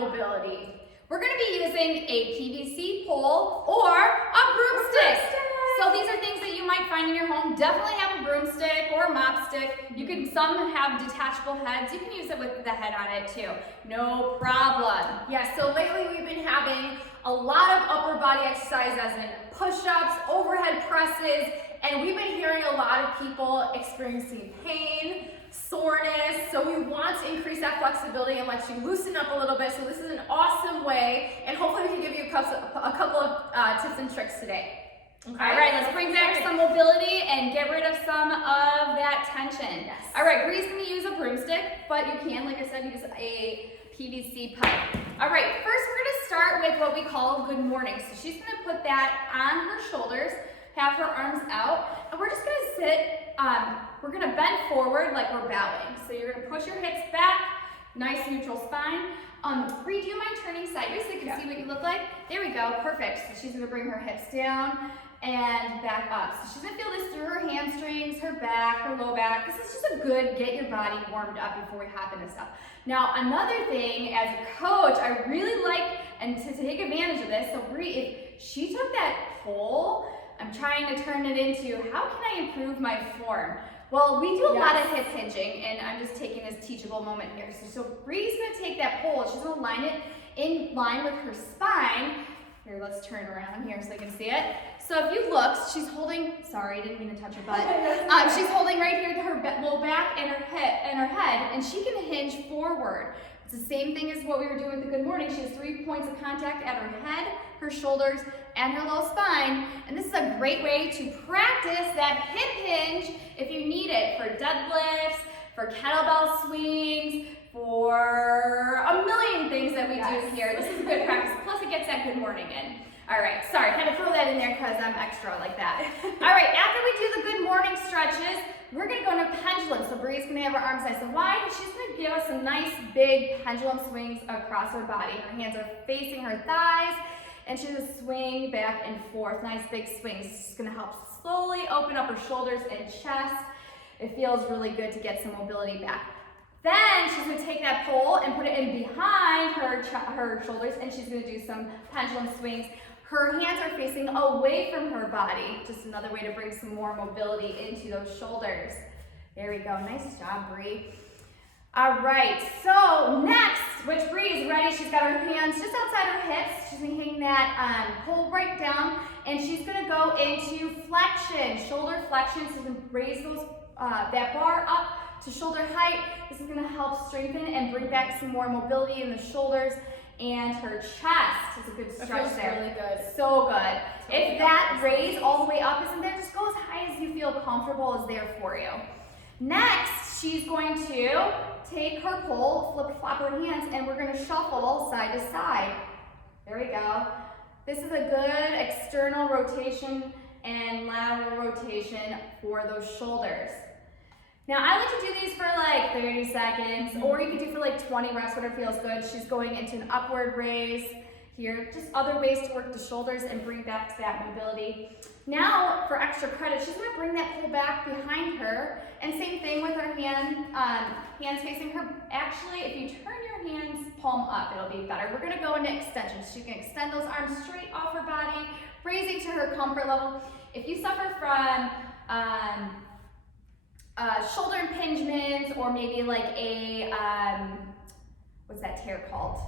mobility? We're going to be using a PVC pole or a broomstick. So these are things that you might find in your home. Definitely have a broomstick or a mop stick. You can, some have detachable heads. You can use it with the head on it too. No problem. Yeah, so lately we've been having a lot of upper body exercises as in push-ups, overhead presses, and we've been hearing a lot of people experiencing pain, soreness, so we want to increase that flexibility and let you loosen up a little bit. So this is an awesome way, and hopefully we can give you a couple of tips and tricks today. Okay. All right, let's bring back some mobility and get rid of some of that tension. Yes. All right, Bree's going to use a broomstick, but you can, like I said, use a PVC pipe. All right, first we're going to start with what we call good morning. So she's going to put that on her shoulders, have her arms out, and we're just going to sit, we're going to bend forward like we're bowing. So you're going to push your hips back, nice neutral spine. Bree, do you mind turning sideways so you can see what you look like? There we go, perfect. So she's going to bring her hips down and back up. So she's going to feel this through her hamstrings, her back, her low back. This is just a good get your body warmed up before we hop into stuff. Now, another thing, as a coach, I really like, and to take advantage of this, so Bree, if she took that pole, I'm trying to turn it into, how can I improve my form? Well, we do a lot of hip hinging, and I'm just taking this teachable moment here. So Bree's gonna take that pole, she's gonna line it in line with her spine. Here, let's turn around here so they can see it. So if you look, she's holding, sorry, I didn't mean to touch her butt. She's holding right here to her low back and her head, and she can hinge forward. It's the same thing as what we were doing with the good morning. She has 3 points of contact at her head, her shoulders, and her low spine. And this is a great way to practice that hip hinge if you need it for deadlifts, for kettlebell swings, for a million things that we do here. This is a good practice. Plus it gets that good morning in. All right, sorry, had to throw that in there because I'm extra like that. All right, after we do the good morning stretches, we're gonna go into pendulum. So Bree's gonna have her arms nice and wide, and she's gonna give us some nice big pendulum swings across her body. Her hands are facing her thighs, and she's gonna swing back and forth. Nice big swings. This is gonna help slowly open up her shoulders and chest. It feels really good to get some mobility back. Then she's gonna take that pole and put it in behind her shoulders, and she's gonna do some pendulum swings. Her hands are facing away from her body. Just another way to bring some more mobility into those shoulders. There we go, nice job, Bree. All right, so next, which Bree is ready, she's got her hands just outside her hips. She's gonna hang that pole right down, and she's gonna go into flexion, shoulder flexion. So she's gonna raise those, that bar up to shoulder height. This is gonna help strengthen and bring back some more mobility in the shoulders and her chest. Is a good stretch there. Really good. So good. If that raise all the way up isn't there, just go as high as you feel comfortable is there for you. Next, she's going to take her pole, flip-flop her hands, and we're gonna shuffle side to side. There we go. This is a good external rotation and lateral rotation for those shoulders. Now, I like to do these for like 30 seconds, or you could do for like 20 reps, whatever feels good. She's going into an upward raise here. Just other ways to work the shoulders and bring back that mobility. Now, for extra credit, she's gonna bring that pole back behind her, and same thing with her hands facing her. Actually, if you turn your hands palm up, it'll be better. We're gonna go into extension. She can extend those arms straight off her body, raising to her comfort level. If you suffer from shoulder impingements, or maybe like a, what's that tear called?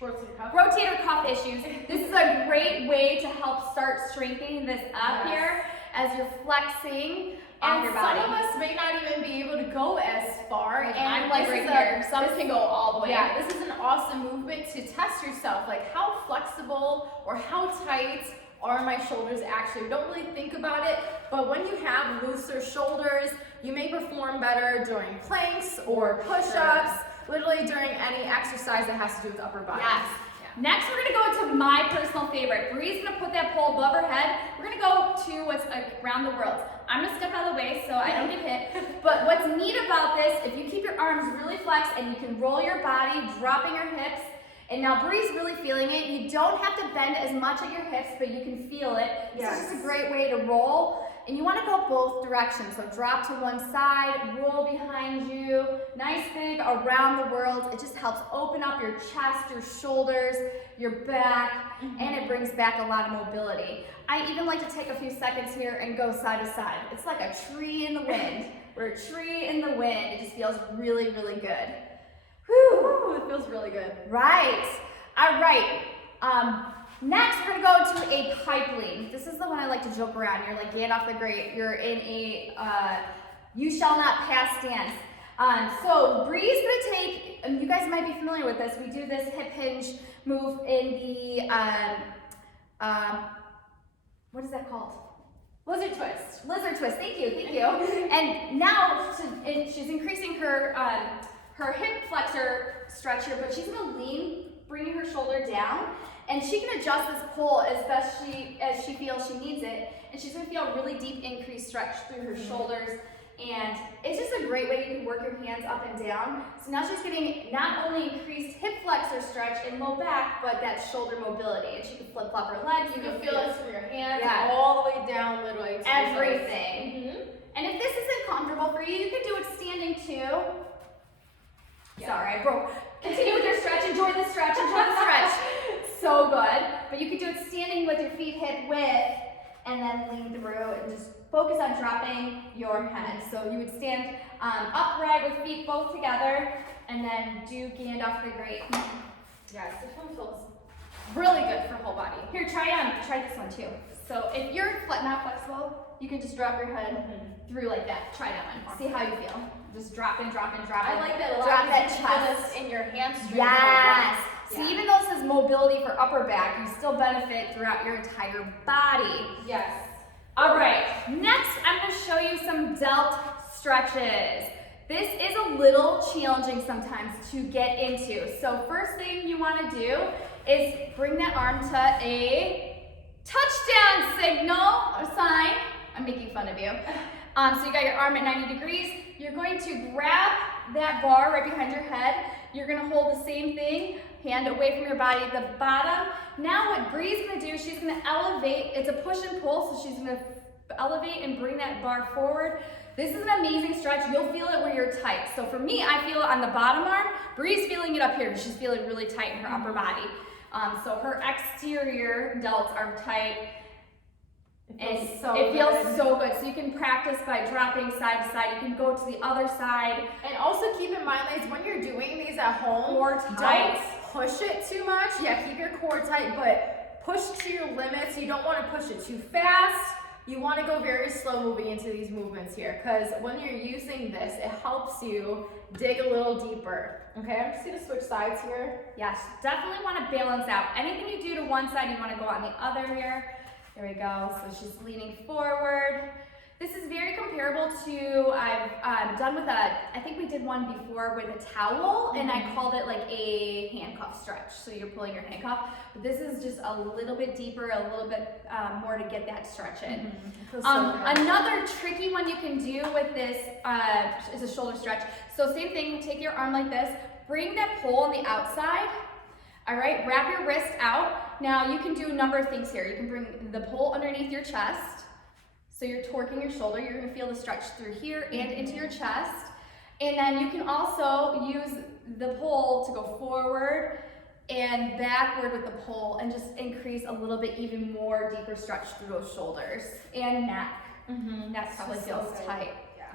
Rotator cuff issues. This is a great way to help start strengthening this up here as you're flexing off your body. Some of us may not even be able to go as far. And I'm like right here. Some can go all the way. Yeah, this is an awesome movement to test yourself. Like, how flexible or how tight are my shoulders actually? We don't really think about it, but when you have looser shoulders, you may perform better during planks or push-ups, literally during any exercise that has to do with upper body. Yes. Yeah. Next, we're gonna go into my personal favorite. Bree's gonna put that pole above her head. We're gonna go to what's around the world. I'm gonna step out of the way so I don't get hit. But what's neat about this, if you keep your arms really flexed and you can roll your body, dropping your hips, and now Bree's really feeling it. You don't have to bend as much at your hips, but you can feel it. This is just a great way to roll and you want to go both directions. So drop to one side, roll behind you, nice big around the world. It just helps open up your chest, your shoulders, your back, and it brings back a lot of mobility. I even like to take a few seconds here and go side to side. It's like a tree in the wind. We're a tree in the wind. It just feels really, really good. Whew, it feels really good. Right. All right. Next, we're gonna go to a pipe lean. This is the one I like to joke around. You're like Gandalf the Great. You're in a you shall not pass stance. So Bree's gonna take, and you guys might be familiar with this. We do this hip hinge move in the what is that called? Lizard twist. Lizard twist. Thank you, thank you. And now she's increasing her her hip flexor stretch here, but she's gonna lean, bringing her shoulder down. And she can adjust this pole as best as she feels she needs it. And she's gonna feel a really deep increased stretch through her shoulders. And it's just a great way you can work your hands up and down. So now she's getting not only increased hip flexor stretch and low back, but that shoulder mobility. And she can flip flop her legs. You can feel this from your hands all the way down, literally. To everything. And if this isn't comfortable for you, you can do it standing too. Sorry, I broke. Continue with your stretch. Enjoy the stretch. Enjoy the stretch. So good. But you can do it standing with your feet hip width and then lean through and just focus on dropping your head. So you would stand upright with feet both together and then do Gandalf the Great. Yes, this one feels really good for whole body. Here, try this one too. So if you're not flexible, you can just drop your head through like that. Try that one. See how you feel. Just drop and drop and drop. I like that a lot. Drop that chest. chest. Feel this in your hamstrings. Yes. So Yeah. even though this is mobility for upper back, you still benefit throughout your entire body. Yes. All right, next I'm going to show you some delt stretches. This is a little challenging sometimes to get into. So first thing you want to do is bring that arm to a touchdown signal or sign. I'm making fun of you. So you got your arm at 90 degrees. You're going to grab that bar right behind your head. You're going to hold the same thing, hand away from your body at the bottom. Now what Bree's going to do, she's going to elevate. It's a push and pull, so she's going to elevate and bring that bar forward. This is an amazing stretch. You'll feel it where you're tight. So for me, I feel it on the bottom arm. Bree's feeling it up here. She's feeling really tight in her upper body. So her exterior delts are tight. It feels so good. So you can practice by dropping side to side. You can go to the other side. And also keep in mind, ladies, when you're doing these at home, Core tight. don't push it too much. Yeah, keep your core tight, but push to your limits. You don't want to push it too fast. You want to go very slow moving into these movements here, because when you're using this, it helps you dig a little deeper. Okay, I'm just going to switch sides here. Yes, definitely want to balance out. Anything you do to one side, you want to go on the other here. There we go. So she's leaning forward. This is very comparable to, I've done with I think we did one before with a towel, and I called it like a handcuff stretch. So you're pulling your handcuff, but this is just a little bit deeper, a little bit more to get that stretch in. Another tricky one you can do with this is a shoulder stretch. So same thing, take your arm like this, bring that pole on the outside. All right, wrap your wrist out. Now you can do a number of things here. You can bring the pole underneath your chest. So you're torquing your shoulder. You're gonna feel the stretch through here and into your chest. And then you can also use the pole to go forward and backward with the pole and just increase a little bit even more deeper stretch through those shoulders and neck. That probably feels tight. Yeah.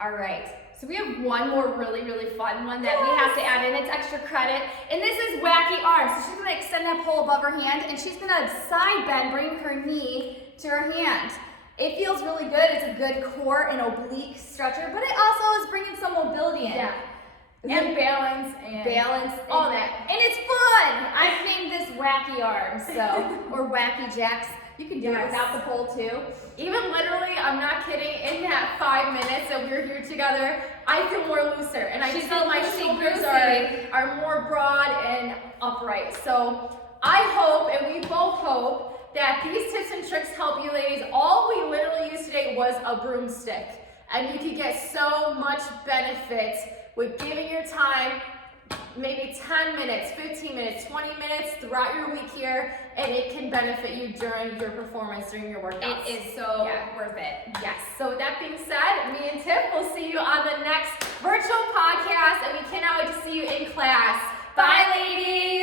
All right, so we have one more really, really fun one that we have to add in. It's extra credit. And this is wacky arms. So she's gonna extend that pole above her hand and she's gonna side bend, bring her knee to her hand. It feels really good. It's a good core and oblique stretcher, but it also is bringing some mobility in. Yeah. And balance and all that. And it's fun. I've named this wacky arms, so, or wacky jacks. You can do it without the pole too. Even literally, I'm not kidding, in that 5 minutes that we're here together, I feel more looser. And I feel my shoulders are more broad and upright. So I hope, and we both hope, that these tips and tricks help you ladies. All we literally used today was a broomstick. And you could get so much benefit with giving your time maybe 10 minutes, 15 minutes, 20 minutes throughout your week here, and it can benefit you during your performance, during your workouts. It is so worth it. Yes. So with that being said, me and Tiff will see you on the next virtual podcast, and we cannot wait to see you in class. Bye, ladies.